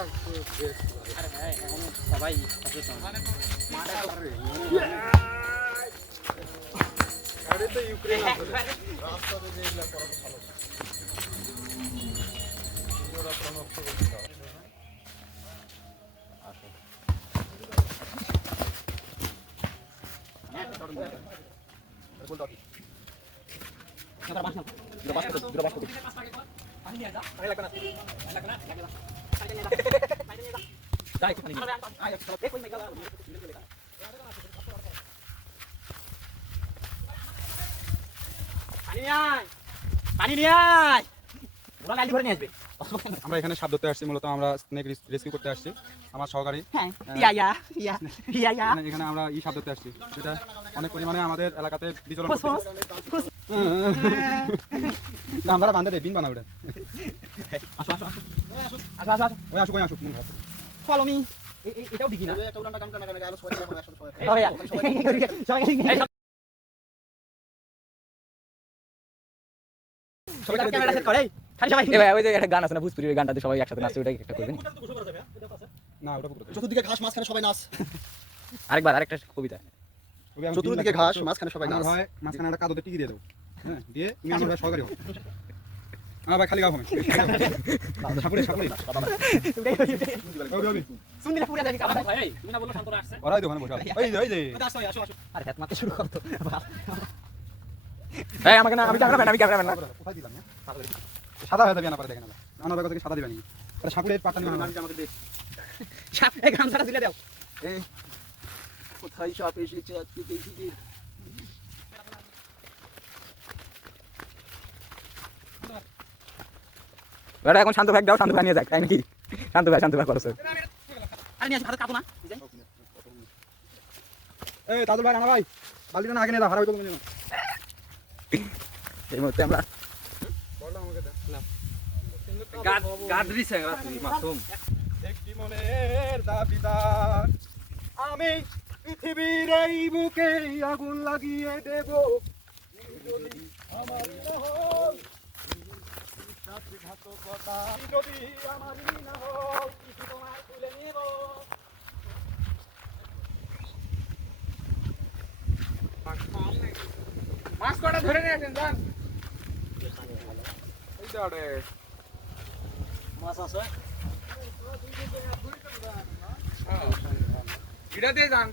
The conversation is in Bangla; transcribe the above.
আরে এখন সবাই সচেতন পানি নিয়ে আয় পানি নিয়ে আয় ওরা গাড়ি ভরে নিয়ে আসবে আমরা এখানে সাপ ধরতে আসছি মূলত আমরা স্নেক রেস্কিউ করতে আসছি আমার সহকারী। হ্যাঁ এখানে- আমরা ই সাপ ধরতে আসছি যেটা অনেক পরিমাণে আমাদের এলাকাতে বিচরণ আমরা বান্ধে বিন বানা ওটা। আসো আসো আসো। আসো। আসো আসো ওই আসুক ওই আসুক ফলো মি এটাও দিকি না। একটা উড়ানটা কাম কানা কানা আলো সবাই এখন সবাই সবাই সবাই সবাই ক্যামেরা সেট করে খালি সবাই। এ ভাই ওই যে একটা গান আছে না ভোজপুরি ওই গানটাতে সবাই একসাথে নাচছে ওটাই একটা করবেন। না ওটা চতুর্দিকে ঘাস মাঝখানে সবাই নাচ। আরেকবার আরেকটা কবিতা। চতুর্দিকে ঘাস। মাঝখানে সবাই নাচ। হয় মাঝখানে একটা কাদতে টিকি দিয়ে দেবো। হ্যাঁ দিয়ে তুমি আমার সহকারী আমার ভাই খালি গাও হবে সাপুরে সাপুরে ওই ওই শুন দিলে পুরো যাবি কাবা ভাই তুমি না বলল শান্তরা আসছে? ওরাই দোকানে বসে যে, ওই যে আসো আসো আসো। আরে হাত মারতে শুরু করতো। এই আমাকে না আমি ক্যামেরাম্যান আমি ক্যামেরাম্যান না। কোথায় দিলাম হ্যাঁ? সাদা হয়ে যাবে না পরে দেখেন। আবার। আমার ব্যাগ থেকে সাদা দিবেন পরে সাপুরের পাতা নিয়ে আমাকে দে সাপ এই গামছাটা দিলে দাও। এই। কোথায় সাপ এসেছে আজকে দেখি ওটা এখন শান্ত ভাই দাও শান্ত ভাই নিয়ে যাক তাই নাকি? শান্ত ভাই শান্ত ভাই করছে আরে নিয়ে আসো হাতে কাটো না। এই তাজুল ভাই রানা ভাই বালতিটা না আগে নিয়ে দাও হারাবি তো তুমি এই মুহূর্তে আমরা একটি মনের দাবিদার। আমি পৃথিবীর এই বুকে আগুন লাগিয়ে দেব যদি আমার না হয়, বিশ্বাসঘাতকতা যদি আমার না হয়, কিছু তোমায় তুলে নেব। মাছ কটা ধরে নিয়ে আসেন যান মাছ আছে? এটা দিয়ে যান।